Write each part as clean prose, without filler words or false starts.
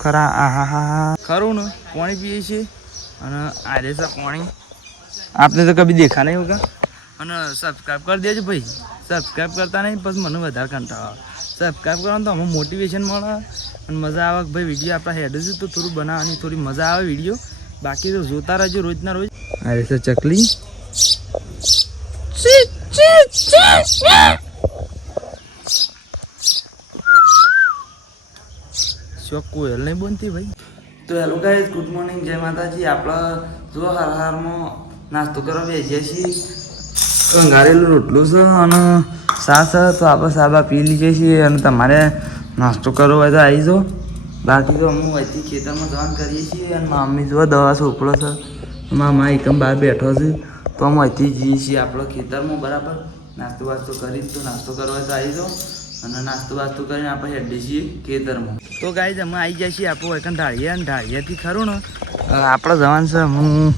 ખરા આહા ખરું ને પાણી પીએ છીએ અને આરે છે પાણી आपने तो कभी देखा नहीं होगा અને સબસ્ક્રાઈબ કરી દેજો ભાઈ સબસ્ક્રાઈબ કરતા નહીં પછી મને વધારે કંટાળો સબસ્ક્રાઈબ કરવાનું તો અમે મોટિવેશન મળે અને મજા આવે કે ભાઈ વિડીયો આપણા હેડ છે તો થોડું બનાવવાની થોડી મજા આવે વિડીયો બાકી તો જોતા રહેજો રોજના રોજ અરે સર ચકલી શોક કોયલ નહીં બનતી ભાઈ તો હેલો ગાઈઝ ગુડ મોર્નિંગ જય માતાજી આપણે જો હારમાં નાસ્તો કરવા બેસીએ છીએ કંગારેલું રોટલું છે અને સાસ તો આપણે સાબા પી લઈએ છીએ અને તમારે નાસ્તો કરવો હોય તો આવી જાઓ બાકી તો અમે અહીંથી ખેતરમાં જવાનું કરીએ છીએ અને મમ્મી જો દવા સોપડો છે મામા એકમ બહાર બેઠો છે તો અમે અહીંથી જઈએ છીએ આપણે ખેતરમાં બરાબર નાસ્તો વાસ્તો કરી તો નાસ્તો કરવા હોય તો આવી જાઓ અને નાસ્તો વાસ્તો કરીને આપણે હેડીએ છીએ ખેતરમાં તો ગાઈઝ અમે આવી જાય છીએ આપણું એકન ઢાળિયા અને ઢાળિયાથી ખરું ને આપણે જવાનું છે હું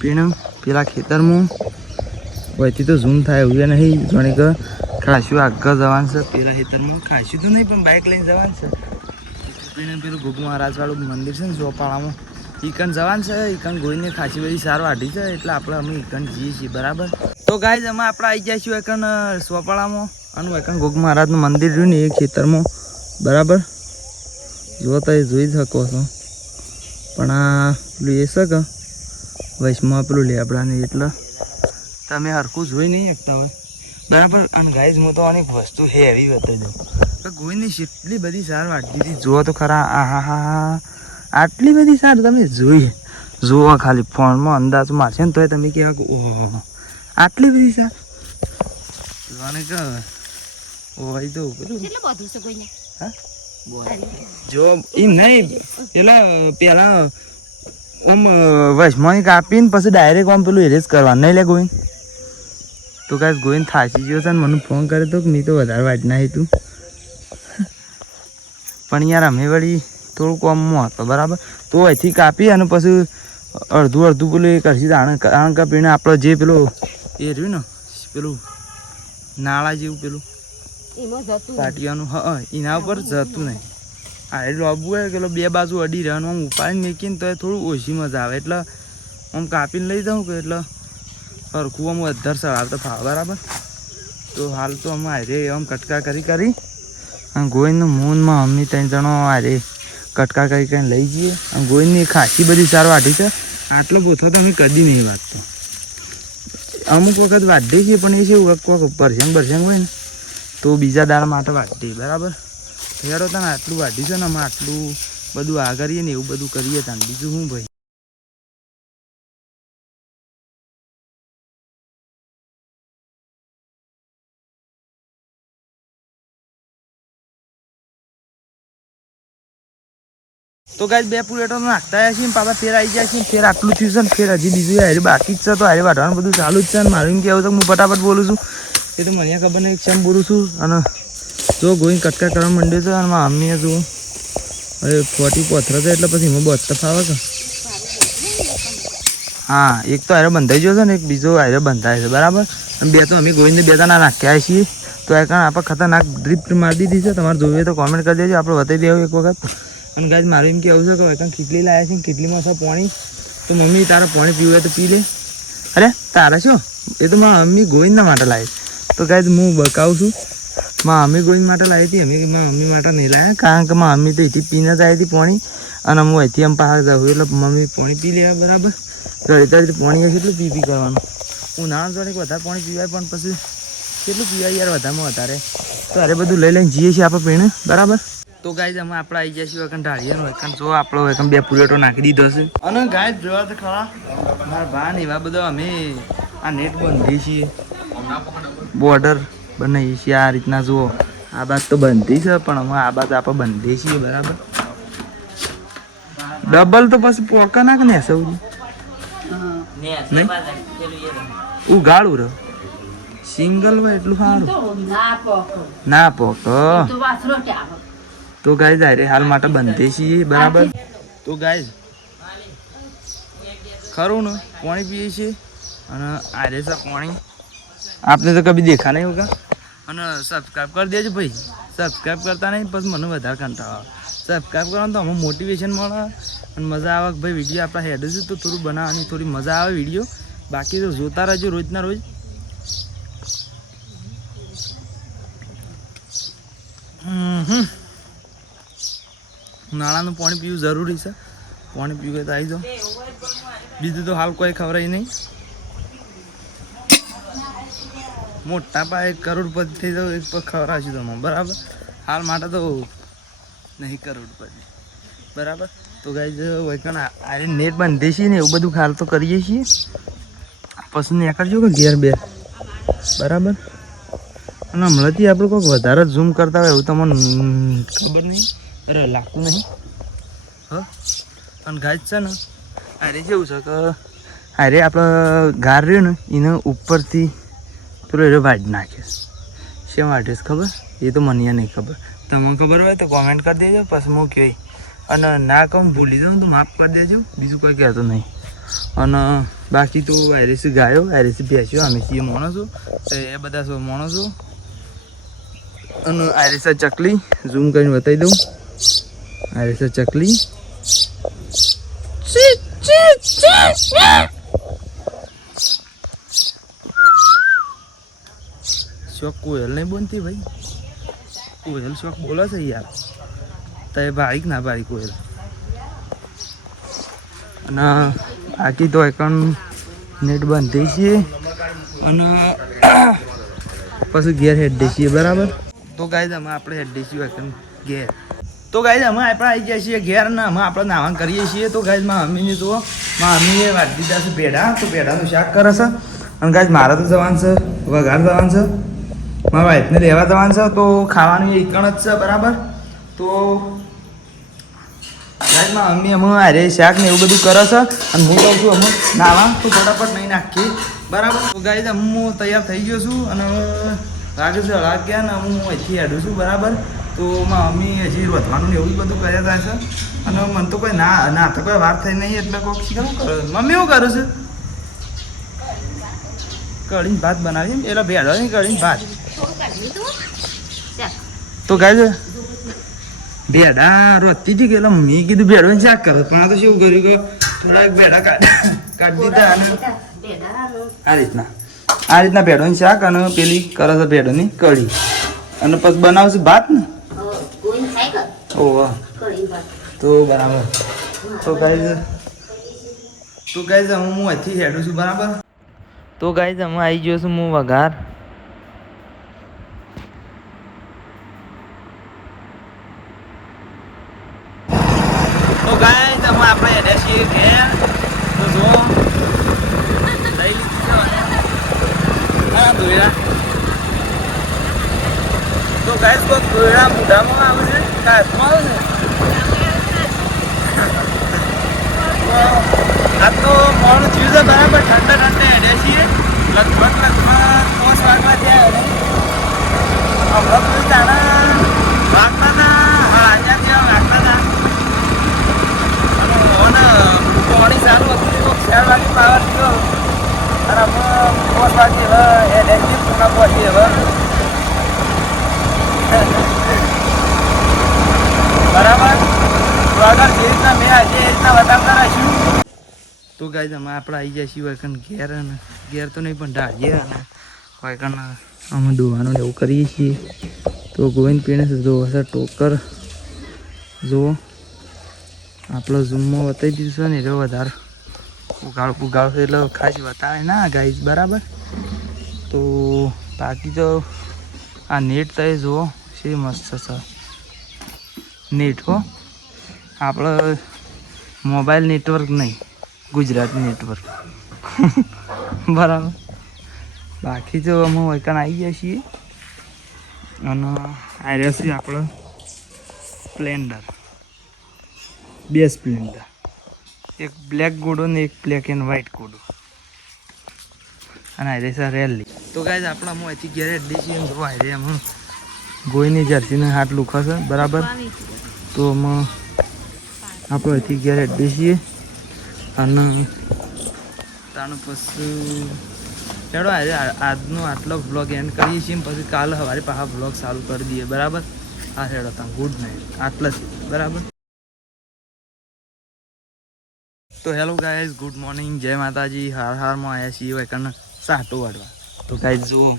પીણું પેલા ખેતરમાં હોયથી તો ઝૂમ થાય એવું નહીં જાણે કે ખાસું આગળ જવાનું છે પેલા ખેતરમાં ખાસું તો નહીં પણ બાઇક લઈને જવાનું છે પીને પેલું ગોગુ મહારાજવાળું મંદિર છે ને ચોપાળામાં ઈકન જવાનું છે ઈકન ગોઈને ખાસી બધી સાર વાઢી છે એટલે આપણે અમે ઈકન જઈએ છીએ બરાબર તો ગાઈઝ અમે આપણે આવી જાય છીએ એકન ચોપાળામાં અને એકન ગોગુ મહારાજનું મંદિર રહ્યું ને એ ખેતરમાં બરાબર જો તો એ જોઈ શકો છો પણ આ પેલું એ છે કે વૈશમાં પેલું લેબડાને એટલે તમે હરખું જોઈ નહીં શકતા હોય બરાબર અને ગાઈઝ હું તો અનેક વસ્તુ હેવી બતાવી દઉં તો ગોઈની કેટલી બધી સાર વાટતી હતી જુઓ તો ખરા આહા આટલી બધી સાર તમે જોઈ જુઓ ખાલી ફોનમાં અંદાજ મારશે ને તોય તમે કહેવા કે ઓહો આટલી બધી સાર જોવાને કે ઓય તો પેલું હા જો એમ નહીં પેલા આમ વૈષ્ણવની કાપીને પછી ડાયરેક્ટ આમ પેલું એરેજ કરવાનું નહીં લે ગોવિંદ તો કાંઈ ગોવિંદ થાકી ગયો છે ને મને ફોન કર્યો તો કે મેં તો વધારે વાટ નાખી તું પણ યાર અમે વળી થોડું કોમમાં હતો બરાબર તો અહીંથી કાપી અને પછી અડધું અડધું પેલું એ કરશી કારણ કે પીને આપણો જે પેલો એ રહ્યું ને પેલું નાળા જેવું પેલું પાટિયાનું હા એના ઉપર જતું નહીં હા એટલે આબુ હોય કે બે બાજુ અડી રહેવાનું આમ ઉપાડીને મેકીને તો થોડું ઓછી મજા આવે એટલે આમ કાપીને લઈ જાઉં કે એટલે સરખું આમ વધારે સળાવતા ફાવે બરાબર તો હાલ તો અમે હારે આમ કટકા કરી અને ગોવિંદનું મૂનમાં અમ્મી ત્રણ જણો હારે કટકા કરીને લઈ જઈએ અને ગોવિંદની ખાસી બધી સાર વાઢી છે આટલો બોથો તો અમે કદી નહીં વાંચતો અમુક વખત વાઢીએ છીએ પણ એ છે કોઈક પરસંગ હોય ને તો બીજા દાળ માટે વાઢીએ બરાબર હેડો તને આટલું વાઢી છે ને અમે આટલું બધું આ કરીએ ને એવું બધું કરીએ તને બીજું શું ભાઈ તો ગાઈસ બે પ્લેટો નાખતા આવ્યા છીએ પાછા ફેર આવી જાય છે ફેર આટલું થયું છે ને ફેર હજી બીજું હારે બાકી જ છે તો હારે વાઢવાનું બધું ચાલુ જ છે અને મારું એમ કહેવું છે હું ફટાફટ બોલું છું એ તો મને ખબર નહીં કેમ બોલું છું અને જો ગોઈને કટકા કરવા માંડ્યો છે અને મારા મમ્મીએ જો હવે 40 પોથરા છે એટલે પછી એમાં બચતા ફાવે કે હા એક તો હારે બંધાઈ ગયો છે ને એક બીજો હારે બંધાય છે બરાબર અને બે તો અમે ગોઈને બે ના નાખ્યા છીએ તો એ કારણ આપણે ખતરનાક ડ્રીપ મારી દીધી છે તમારે જોઈએ તો કોમેન્ટ કરી દેજો આપણે બતાવી દેવું એક વખત અને ગાઈસ મારું એમ કહેવું છે કે એકદમ ખીટલી લાવ્યા છે ખીટલીમાં છે પાણી તો મમ્મી તારે પાણી પીવું હોય તો પી લે અરે તારે શું એ તો મારા મમ્મી ગોવિંદના માટે લાવી તો ગાઈસ હું બકાવું છું મારા મમ્મી ગોવિંદ માટે લાવી હતી અમે મારા મમ્મી માટે નહીં લાવ્યા કારણ કે મારા મમ્મી તો અહીંથી પીને જ આવી હતી પાણી અને હું અહીંથી આમ પાક જાઉં એટલે મમ્મી પાણી પી લેવા બરાબર ઘડી પાણી હશે એટલું પી કરવાનું ઉનાળા જોડે વધારે પાણી પીવાય પણ પછી કેટલું પીવાય યાર વધારેમાં વધારે તો અરે બધું લઈ લઈને જઈએ છીએ આપણે પીણે બરાબર તો ગાઈઝ અમે આપણે આવી જઈશું એકન ઢાળીએ એકન જો આપણો એકમ બે પ્લેટો નાખી દીધો છે અને ગાઈઝ જોવા તો ખરા મારા ભાન એવા બધા અમે આ નેટ બાંધીએ છીએ બોર્ડર બનાવીએ છીએ આ રીતના જુઓ આ બાદ તો બંધી છે પણ અમે આ બાદ આપણે બાંધીએ છીએ બરાબર ડબલ તો પછી પોકા નાખ ને સૌથી ઉગાડું રહ્યો સિંગલ હોય એટલું સારું ના પોક તો ગાઈઝ આરે હાલ માટે બંધે છીએ બરાબર તો ગાઈઝ ખરું ને પાણી પીએ છીએ અને આરે છે પાણી आपने तो कभी देखा नहीं होगा અને સબસ્ક્રાઈબ કરી દેજો ભાઈ સબસ્ક્રાઈબ કરતા નહીં પછી મને વધારે કંટાળો સબસ્ક્રાઈબ કરવાનું તો અમને મોટિવેશન મળે અને મજા આવે કે ભાઈ વિડીયો આપણા હેડ છે તો થોડું બનાવવાની થોડી મજા આવે વિડીયો. બાકી તો જોતા રહેજો રોજના રોજ. નાળાનું પાણી પીવું જરૂરી છે. પાણી પીવું તો આવી જાઓ. બીજું તો હાલ કોઈ ખબર નહીં. મોટા પાયે કરોડપતિ થઈ જાવ એક પર ખવડાવશું તમે બરાબર. હાલ માટે તો નહીં કરોડપતિ બરાબર. તો ગાઈઝ વૈકણ આ નેટ બાંધીએ છીએ ને એવું બધું હાલ તો કરીએ છીએ. પછી ને કરજો કે ઘેર બે બરાબર. અને હમણાંથી આપણે કોઈક વધારે ઝૂમ કરતા હોય એવું તમને ખબર નહીં. અરે લાગતું નહીં હા. અને ગાઈઝ છે ને અરે જેવું છે કે અરે આપણે ગાર રહ્યું ને એને ઉપરથી પેલો એ વાઢ નાખે. શેમ વાઢે ખબર એ તો મને નહીં ખબર. તમને ખબર હોય તો કોમેન્ટ કરી દેજો. પછી હું કહે અને ના કહું ભૂલી જાઉં તો માફ કરી દેજો. બીજું કોઈ કહેતો નહીં. અને બાકી તો આઈરેસી ગાયો આઈરેસી ભેંસ્યો અમે છીએ માણસો તો એ બધા શું માણસો. અને આઈરેસા ચકલી ઝૂમ કરીને બતાવી દઉં. આઈરેસા ચકલી શોખ કોયલ નહીં બોલતી ભાઈ. કોયલ શોખ બોલે છે યાર. તો એ બારીક ના બારીક કોયલ. અને બાકી તો એકણ નેટ બાંધી છીએ અને પછી ઘેર હેડ છીએ બરાબર. તો ગાઈઝ અમે આપણે હેડ છીએ એકણ ઘેર. તો ગાઈઝ અમે આપણે આવી ગયા છીએ ઘેર ને અમે આપણે નાવાનું કરીએ છીએ. તો ગાઈઝ મારા મમ્મીની જુઓ મારા મમ્મીએ વાટી દીધા છે ભેડા. તો ભેડાનું શાક કરે છે. અને ગાઈઝ મારે તો જવાનું છે વઘાર જવાનું છે. મારા વાઈફને લેવા જવાનું છે. તો ખાવાનું એકણ જ છે બરાબર. તો ગાઈઝ મારા મમ્મી અમે અરે શાક ને એવું બધું કરે છે. અને હું કહું છું અમે નાવા તો ફટાફટ નહીં નાખીએ બરાબર. તો ગાઈઝ હું તૈયાર થઈ ગયો છું અને લાગે છે વાગ્યા ને હું અહીંથી હેડું છું બરાબર. તો મારા મમ્મી હજી રોધવાનું ને એવું જ બધું કર્યા થાય છે. અને મને તો કોઈ ના તો કોઈ વાત થઈ નહીં એટલે કોઈ શું કરે મમ્મી શું કરું છું કઢીને ભાત બનાવી એટલે ભેળો નહીં કઢીને ભાત. તો ગાય ભેડા રોતી હતી કે એટલે મેં કીધું ભેડો શાક કરે પણ આ તો શું કર્યું કે થોડાક ભેડા કાઢી દીધા અને આ રીતના ભેડોની શાક અને પેલી કરે છે ભેડોની કઢી અને પછી બનાવશે ભાત ને. ઓહ તો બરાબર. તો ગાઈઝ હું અહીંથી હેડું છું બરાબર. તો ગાઈઝ અમે આવી ગયો છું હું વઘાર. તો ગાઈઝ અમે આપણે હેડ્યા છીએ ઘેર. તો જો લઈ હા દોયડા. તો ગાઈઝ કોઈ દોયડા મોઢામાં આવે છે હાથમાં આવે છે. આ તો મોડું થયું છે બરાબર. ઠંડા હેડ્યા છીએ લગભગ 5 વાગવા થયા. હમણાં બધું તાણા વાગતા હતા હા અહીંયા વાગતા હતા. અને પાણી સારું હતું 4 વાગે પાવર થયો અને અમે 5 વાગે હવે હેડ્યા પૂના પહોંચીએ હવે બરાબર. તો આગળ જે રીતના મેં આજે એ રીતના બતાવતા રહીશું. તો ગાઈઝ અમે આપણે આવી જાય છીએ વૈકણ ઘેર. અને ઘેર તો નહીં પણ ઢાળીએ અને વૈકણ અમે દોવાનું એવું કરીએ છીએ. તો ગોવિંદ પીણે છે જો હશે ટોકર જુઓ આપણો ઝૂમમાં બતાવી દીધું છે ને એટલે વધારે ઉગાડશે એટલે ખાસ બતાવે ના ગાઈઝ બરાબર. તો બાકી તો આ નેટ તો એ જુઓ છે મસ્ત છે નેટ હો. આપણે મોબાઈલ નેટવર્ક નહીં ગુજરાત નેટવર્ક બરાબર. બાકી તો અમે વૈકણ આવી ગયા છીએ અને આ રહેશે આપણે સ્પ્લેન્ડર 2 સ્પ્લેન્ડર. એક બ્લેક ઘોડો ને એક બ્લેક એન્ડ વ્હાઇટ ઘોડો અને આ રહેશે રેલી. તો ગાઈઝ આપણે અમે અહીંથી ઘેર હેડી છીએ એમ જોવા હારે અમે ગોઈની જર્સીને હાથ લુખાશે બરાબર. તો અમે આપણે અહીંથી ઘેર હેડી છીએ અને તાનું પછી ચાલો આજનો આટલો વ્લોગ એન્ડ કરીએ છીએ. પછી કાલે સવારે પાછા વ્લોગ ચાલુ કરી દઈએ બરાબર. હા હેડો તા ગુડ નાઇટ આટલા જ. બરાબર. તો હેલો ગાઈઝ, ગુડ મોર્નિંગ, જય માતાજી. હારમાં આવ્યા છીએ વેકન સાટો વાળવા. તો ગાઈઝ જુઓ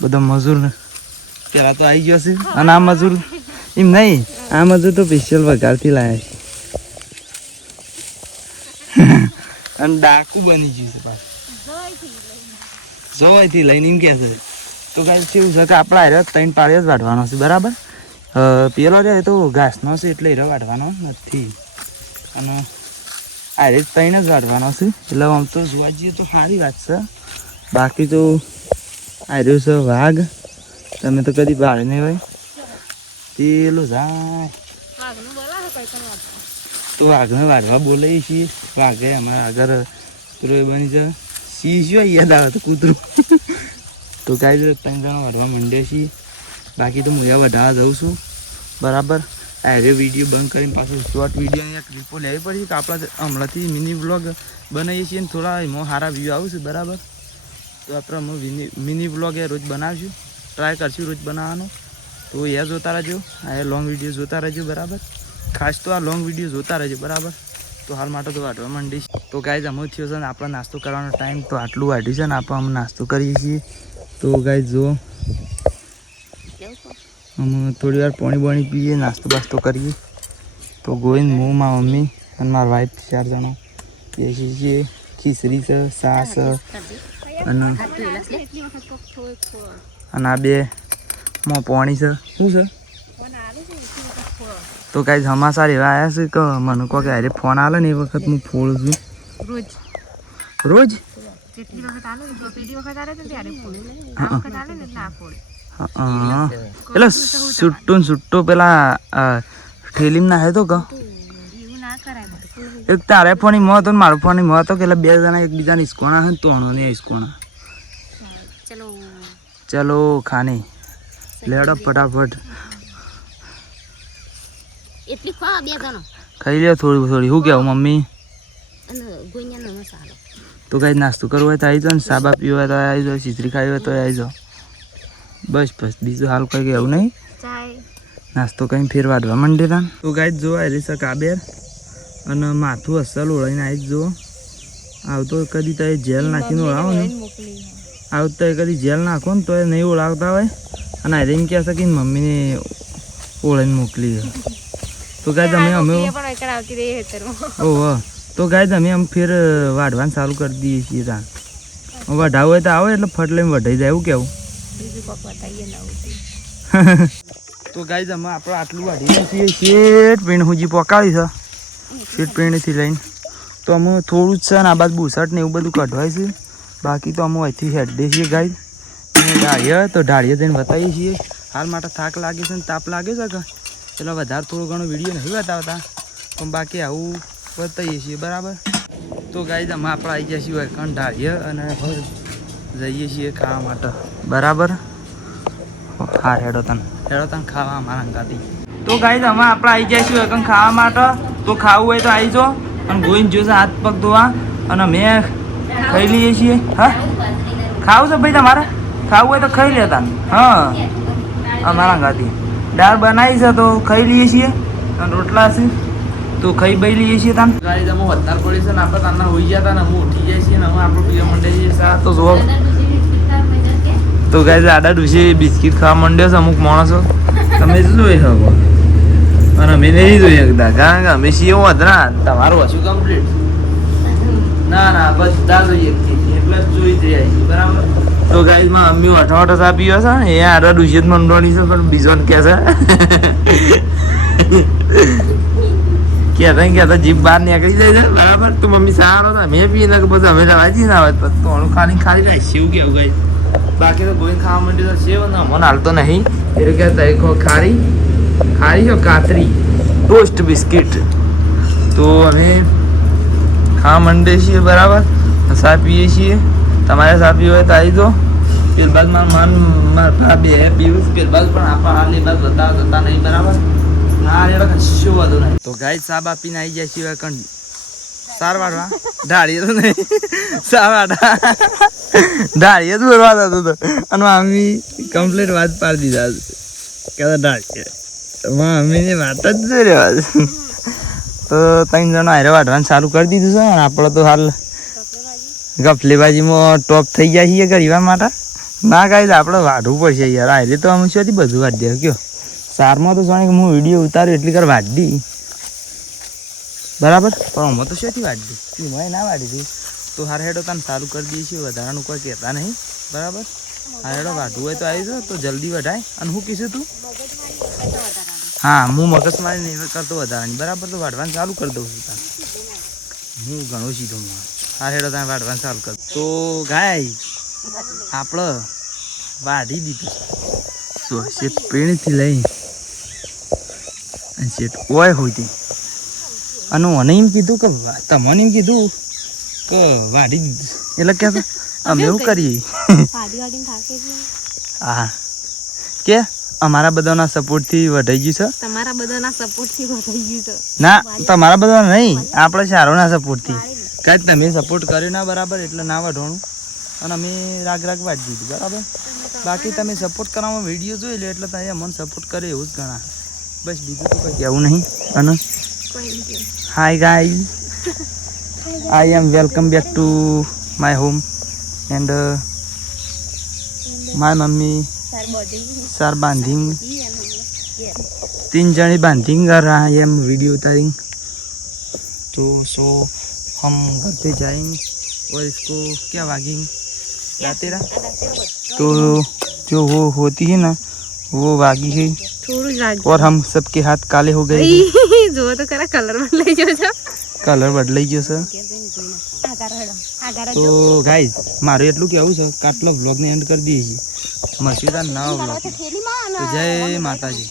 બધા મજૂર પેલા તો આવી ગયો છે. અને આ મજૂર એમ નહીં, આ મજૂર તો સ્પેશિયલ વઘારથી લાવ્યા છે. અને ડાકુ બની ગયું છે પાછું જવાયથી લઈને એમ કે છે. તો ગાઈઝ કેવું છે કે આપણા હારે 3 પાળીઓ જ વાઢવાનો છે બરાબર. પેલો રે તો ઘાસનો છે એટલે હીરો વાઢવાનો નથી. અને આ રીત 3 જ વાઢવાનો છે એટલે આમ તો જોવા જઈએ તો સારી વાત છે. બાકી તો આ રહ્યું છે વાઘ. તમે તો કદી વાળી નહીં હોય. પેલું જાય તો વાઘને વાઢવા બોલાવીએ છીએ. વાઘે અમારે આગળ પેલું એ બની છે સિંહ શું યાદ આવે તો કૂતરું. તો કાંઈ 3 જણા વાઢવા માંડીએ છીએ. બાકી તો હું વધારવા જાઉં છું બરાબર. આ વિડીયો બંધ કરીને પાછું શોર્ટ વિડીયોની એક ક્લિપો લેવી પડી કે આપણે હમણાંથી મિની વ્લોગ બનાવીએ છીએ ને થોડા એમાં સારા વ્યૂ આવશે બરાબર. તો આપણે મિની વ્લોગ એ રોજ બનાવીશું, ટ્રાય કરશું રોજ બનાવવાનો. તો એ જોતા રહેજો, આ લોંગ વિડીયો જોતા રહેજો બરાબર. ખાસ તો આ લોંગ વિડીયો જોતા રહેજો બરાબર. તો હાલ માટે તો વાઢવા માંડીશ. તો ગાઈઝ અમુક થયો છે ને આપણે નાસ્તો કરવાનો ટાઈમ તો આટલું વાઢ્યું છે ને આપણે અમે નાસ્તો કરીએ છીએ. તો ગાઈઝ જુઓ અમે થોડી વાર પાણી પીએ, નાસ્તો બાસ્તો કરીએ. તો ગોવિંદ, હું, મારા મમ્મી અને મારા વાઈફ 4 જણા બેસીએ છીએ. ખીચડી છે, છાશ અને આ 2 માં પાણી છે. શું છે તો કાંઈ સમાચાર એવા આવ્યા છે કે મને કહો કે અરે ફોન આવે ને એ વખત હું ફોડું છું રોજ. એટલે છૂટો પેલા ઠેલીમ ના તો કે એક તારે ફોન મો હતો ને મારો ફોન મો હતો કે 2 જણા એકબીજાને હિસકોણા હે તો અણો ને હિસકોણા. ચલો ખાને લેડો ફટાફટ ખાઈ લ્યો થોડી થોડી. શું કેવું મમ્મી? તો કાંઈ નાસ્તો કરવો હોય તો આવી જાઓ ને, સાબા પીવો હોય તો આવી જાઓ, ખીચડી ખાવી હોય તો આવી જાઓ. બસ બીજું હાલ કંઈ કહેવું નહીં. નાસ્તો કંઈ ફેર વાઢવા માંડે તા. તો ગાય જો આવી છે કાબેર અને માથું અસલ ઓળાઈને આવી જ જુઓ. આવતો કદી તો જેલ નાખીને ઓળાવો ને, આવતો કદી જેલ નાખો ને તો એ નહીં ઓળાવતા હોય. અને આ એમ કહેશે કે મમ્મીને ઓળાઈને મોકલી. તો ગાય તમે અમે ઓહો તો ગાય તમે આમ ફેર વાઢવાનું ચાલુ કરી દઈએ છીએ. ત્યાં વઢાવું હોય તો આવે એટલે ફટ લઈને વઢાઈ જાય. એવું કેવું? તો ગાય અમે આપણે આટલું વાઢીએ છીએ. શેઠ પીણ હુજી પકાવી છે, શેઠ પીણીથી લઈને. તો અમે થોડું જ છે ને આ બાદ બુસટ ને એવું બધું કઢવાય છે. બાકી તો અમે અહીંથી હેઠીએ છીએ ગાય. ઢાળીએ તો ઢાળીએ જઈને બતાવીએ છીએ. હાલ માટે થાક લાગે છે ને તાપ લાગે છે કે એટલે વધારે થોડો ઘણો વિડીયો નહીં બતાવતા, પણ બાકી આવું બતાવીએ છીએ બરાબર. તો ગાય અમે આપણે આવી ગયા છીએ કણ ઢાળીએ અને જઈએ છીએ ખાવા માટે બરાબર. હા હેડો તને ખાવા અમારા ગાતી. તો ગાય અમે આપણે આવી ગયા છીએ કણ ખાવા માટે. તો ખાવું હોય તો આવી જાઓ. અને ગોઈને જોશે હાથ પગ ધોવા અને અમે ખાઈ લઈએ છીએ. હા ખાવું છે ભાઈ તમારે? ખાવું હોય તો ખાઈ લેતા. હા અમારા ગાતી દાળ બનાવી છે તો ખાઈ લઈએ છીએ. અને રોટલા છે તો ખાઈ બઈ લઈએ છીએ. તાન ગાડી તમે વધારે પડી છે ને આપણે તારના હોઈ ગયા હતા ને હું ઉઠી જાય છીએ ને હવે આપણે પીવા માંડે છીએ. તો જુઓ તો ગાય આડા ડૂસી બિસ્કીટ ખાવા માંડ્યો છે અમુક માણસો. તમે શું જોઈ શકો અને અમે નહીં જોઈ શકતા કારણ કે અમે છીએ વધરા. તમારું હશું કમ્પ્લીટ ના ના બધા જોઈએ એટલે જ જોઈ જ રહ્યા છીએ બરાબર. તો ગાઈઝમાં અમ્મી અઠવાટો ચા પીવો છે ને એ આડા ડૂસી જ મંડવાની છે પણ બીજો કહે છે કહેતા જીભ બહાર નીકળી જાય છે બરાબર. તો મમ્મી સારો હતા મેં પી ને પછી અમે વાંચી ના આવે તો ખાલી જાય સેવ કેવું ગાય. બાકી તો ગોઈને ખાવા માંડ્યું તો સેવ ને મને હાલતો નહીં એટલે કે ખારી છો કાતરી ટોસ્ટ બિસ્કીટ. તો અમે ખાવા માંડીએ છીએ બરાબર. ચા પીએ છીએ. તમારે ચા પીવો હોય તો આવી દો. પેલ બાદ મારા બે પીવું પેલ બાદ પણ આપણા હાલ એ બાદ જતા નહીં બરાબર. ના એટલે કશું વધુ નહીં. તો ગાય ચા બાપીને આવી જાય છીએ કણ સાર વાળવા ઢાળીએ તો નહીં સા વાળા ઢાળીએ જ બોલવા થતું હતું અને આમી કમ્પ્લીટ વાત પાડી દીધા કહેતા ઢાળીએ મમ્મીની વાત જ જોઈ રહ્યો તો 3 જણો હારે વાઢવાનું ચાલુ કરી દીધું છે અને આપણે તો હાલ ગફલેબાજીમાં ટોપ થઈ ગયા છીએ ગરીબા માટે ના કાંઈ આપણે વાઢવું પડશે યાર હારે તો અમે શોથી બધું વાઢી દે કયો સારમાં તો જાણે કે હું વિડીયો ઉતાર્યો એટલી કર વાઢી બરાબર પણ અમે તો શોથી વાઢી દી મેં ના વાઢી હતી તો હાર હેડો તને ચાલુ કરી દઈએ છીએ વધારાનું કોઈ કહેતા નહીં બરાબર હા હેડો વાઢવું હોય તો આવી જાઓ તો જલ્દી વઢાય અને હું કીધું તું હા હું મગજમારી નહીં કરતો વધારાની બરાબર તો વાઢવાનું ચાલુ કરી દઉં છું તને હું ઘણો સીધો હું હા હેડો તમે વાઢવાનું ચાલુ કર તો ગાય આપણે વાઢી દીધું તો શેઠ પેણીથી લઈ અને શેઠ ઓય હોતી અને મને એમ કીધું કે તમને એમ કીધું કે વાઢી દીધું એટલે કે અમે એવું કરીએ હા કે અમારા બધાના સપોર્ટથી વઢાઈ ગયું છે તમારા બધાના સપોર્ટથી વઢાઈ ગયું છે ના તમારા બધાના નહીં આપણે સારોના સપોર્ટથી કાંઈ તમે સપોર્ટ કર્યો ના બરાબર એટલે ના વઢવાનું અને અમે રાગ વાઢી દીધું બરાબર બાકી તમે સપોર્ટ કરવામાં વિડીયો જોઈ લે એટલે તમે અમને સપોર્ટ કરે એવું જ ગણા બસ બીજું તો કંઈ કહેવું નહીં અને hi guys I am welcome back to my home and my mummy sir banding 3 जने banding कर रहा है हम वीडियो उतारेंगे तो सो हम घर पे जाएंगे और इसको क्या वागेंगे लाते रहा तो जो वो होती है ना वो वागी है और हम सबके हाथ काले हो गए જો તો કરા કલર બદલાઈ ગયો છે કલર બદલાઈ ગયો છે તો ગાઈઝ મારું એટલું કેવું છે કે આટલો વ્લોગને એન્ડ કરી દઈએ છીએ મળશું તાર નવા વ્લોગ તો જય માતાજી.